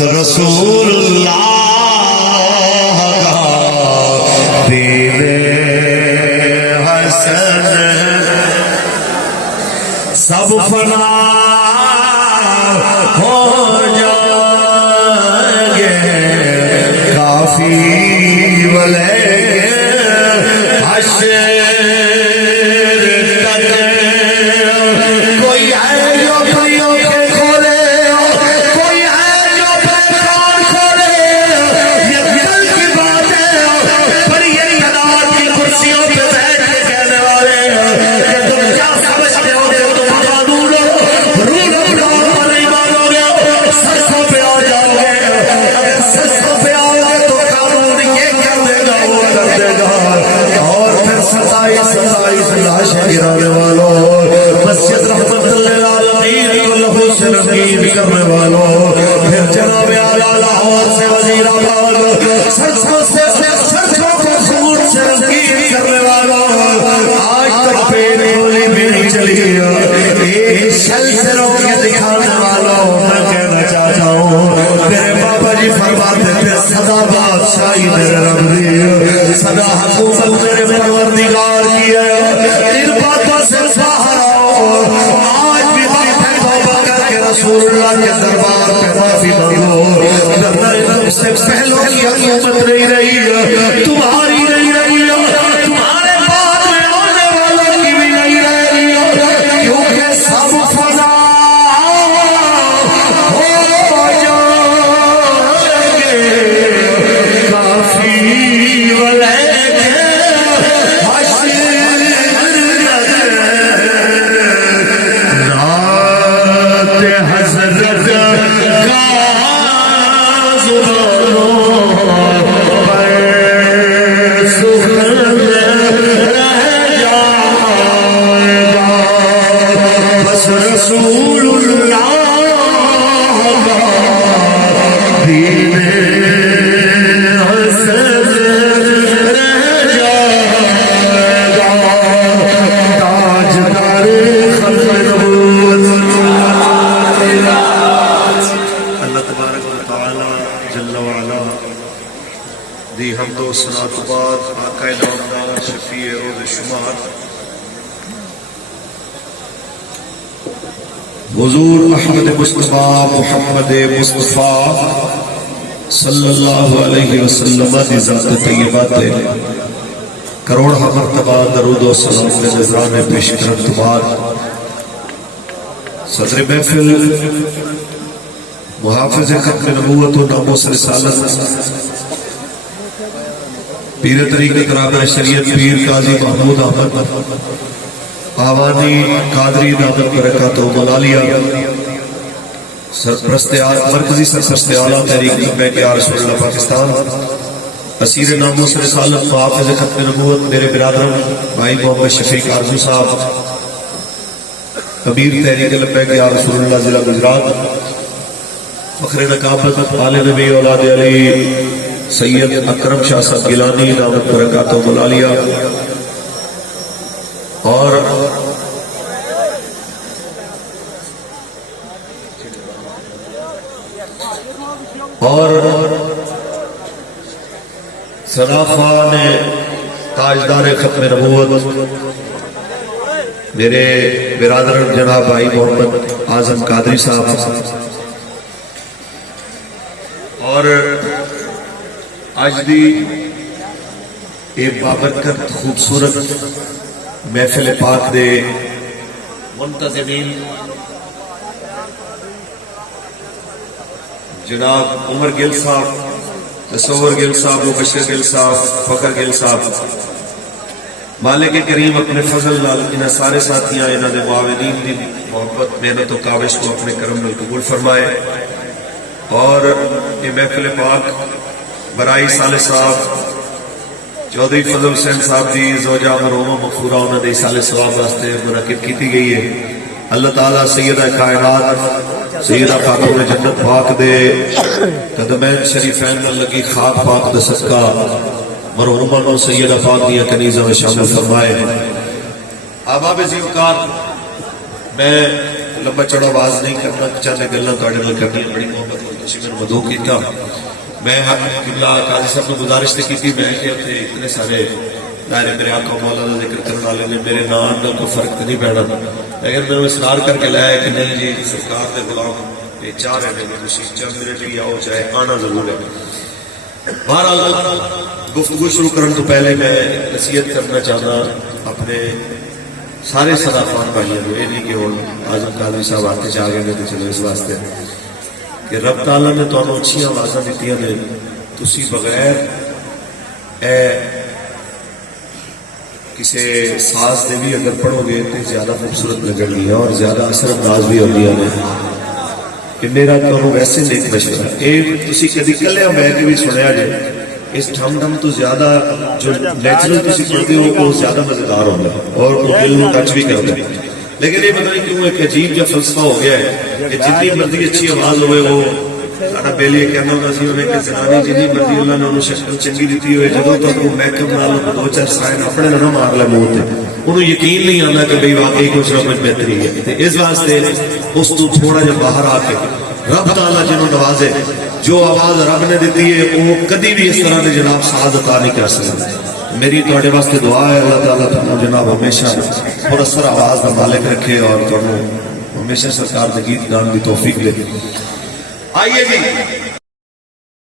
رسول اللہ کا دین حسن سب فنا ہو جائیں گے کافی والے حشر تک کوئی ہے جو پریوں کے کھولے کوئی ہے جو پیغام کھولے یہ دل کی بات ہے پر یہ قدار کی کرسیوں پہ بیٹھ کے کہنے والے کہ تم کیا سمجھتے ہو کہ تم قانون رول پر نہیں مانو گے سرسوں پہ آ جاؤ گے اگر سرسوں پہ آؤ گے تو قانون یہ کر دے گا وہ کر دے گا اور پھر ستائیس لاشیں گرانے والوں مسجد رحمت للعالمین کو لہو سے رنگین کرنے والوں پھر جناب اعلیٰ لاہور سے وزیر آباد سرسوں کو خون سے رنگین کرنے والوں آج تک پیٹ گولی بھی نہیں چلی ایک شل سے روک کے دکھانے والوں میں کہنا چاہتا ہوں میرے بابا جی فرماتے تھے صدا بادشاہی میرے رب دی صدا حکومت میرے پروردگار کی ہے ان باتوں سے باہر آؤ آج بھی توبہ کر کے رسول اللہ کے دربار پہ معافی مانگو ورنہ تم سے پہلوں کی حکومت نہیں رہی تمہاری نہیں رہی تمہارے بعد میں آنے والوں کی بھی نہیں رہی کیونکہ سب فنا ہو جائیں گے کافی والے رسول اللہ کا دین حسن رہ جائے گا تاجدار خلق نبوت اللہ تبارک و تعالی جل وعلا دی حمد و ثنا تو بعد آقا نامدار شفیع روز شمار حضور احمد مصطفیٰ محمد مصطفیٰ صلی اللہ علیہ وسلم دی ذات طیبات کروڑ مرتبہ درود و سلام کے نذران پیش کرن تو بعد صدر محفل محافظ ختم نبوت و ناموس رسالت پیر طریقت رابع شریعت پیر قاضی محمود احمد آوانی قادری دامت برکات و ملالیہ سرپرست مرکزی سرپرست اعلیٰ تحریک جمعہ کے رسول اللہ پاکستان اسیر ناموس رسالت محافظ ختم نبوت میرے برادرم بھائی محمد شفیق آرزو صاحب کبیر تحریک لبیک کے رسول اللہ ضلع گجرات فخر نقابت آل نبی اولاد علی سید اکرم شاہ صاحب گیلانی دامت برکات و ملالیہ اور سراخان تاجدار ختم نبوت میرے برادر جناب بھائی محمد اعظم قادری صاحب اور آج دی ایک بابرکت خوبصورت محفل پاک دے منتظمین جناب عمر گل صاحب تصور گل صاحب مبشر گل صاحب فخر گل صاحب مالک کریم اپنے فضل لال انہاں سارے ساتھیاں انہاں دے معاونین دی محبت محنت و کاوش کو اپنے کرم میں قبول فرمائے اور یہ محفل پاک برائی صالح صاحب چودھری فضل حسین صاحب دی زوجہ مرحومہ مغفورہ انہاں دے سال ثواب واسطے منعقد کی گئی ہے اللہ تعالیٰ سیدہ کائنات سیدہ خاتون جنت پاک دے قدمین شریفین میں لگی خاک پاک دے صدقہ مرحومہ نو سیدہ پاک دیا کنیزہ میں شامل فرمائے. احباب زیوکار، میں لمبا چڑا آواز نہیں کرنا چاہنے گلنا توڑے نال کرنی بڑی محبت کو تسی میں مدعو کیتا. میں قبلہ قاضی صاحب کو گزارش تے کی میں کہ اتنے سارے دائرے میرے آقا مولا کا ذکر کرنے والے نے میرے نام کا کوئی فرق نہیں پینا، لیکن میں اصرار کر کے لایا کہ نہیں جی سرکار دے غلام یہ چاہ رہے ہیں تسی چاہ میرے لیے آؤ چاہے آنا ضرور ہے. بہرحال گفتگو شروع کرنے تو پہلے میں نصیحت کرنا چاہتا اپنے سارے صداقان بھائیوں کو، یہ نہیں کہ وہ اعظم قادری صاحب آتے چاہ گئے تو چلو اس واسطے کہ رب تعالیٰ نے تمہیں اچھی آوازاں دیتی ہیں، تسی بغیر اے کسی ساز دے بھی اگر پڑھو گے تو زیادہ خوبصورت لگن گی اور زیادہ اثر انداز بھی ہوتی ہے. کہ میرا تو ویسے نیک مشورہ یہ تسی کدی کلے میں کے بھی سنیا جائے اس ٹھم ٹھم تو زیادہ جو نیچرل تسی پڑھتے ہو وہ زیادہ مزیدار ہوتا ہے اور وہ دل میں ٹچ بھی کرتا ہے. لیکن یہ پتہ نہیں کیوں ایک عجیب جا فلسفہ ہو گیا ہے کہ جتنی مرضی اچھی آواز ہوئے وہ ساڈا پہلے کہنا ہوتا سی انہیں کہ زنانی جتنی مرضی اللہ نے انہوں شکل چنگی دیتی ہوئے جدوں تک وہ میک اپ نال دو چار سائن اپنے نہ مار لے منہ تے انہوں یقین نہیں آتا کہ بھئی واقعی کچھ نہ کچھ بہتری ہے. تے اس واسطے اس تو تھوڑا جا باہر آ کے رب تعالیٰ جنہوں نوازے جو آواز رب نے دیتی ہے وہ کدی بھی اس طرح کے جناب ساز عطا نہیں کر سکتا. میری تواڈے واسطے دعا ہے اللہ تعالیٰ تمہیں جناب ہمیشہ اور اثر آواز کا مالک رکھے اور تمہیں ہمیشہ سرکار کے گیت گان کی توفیق دے. آئیے جی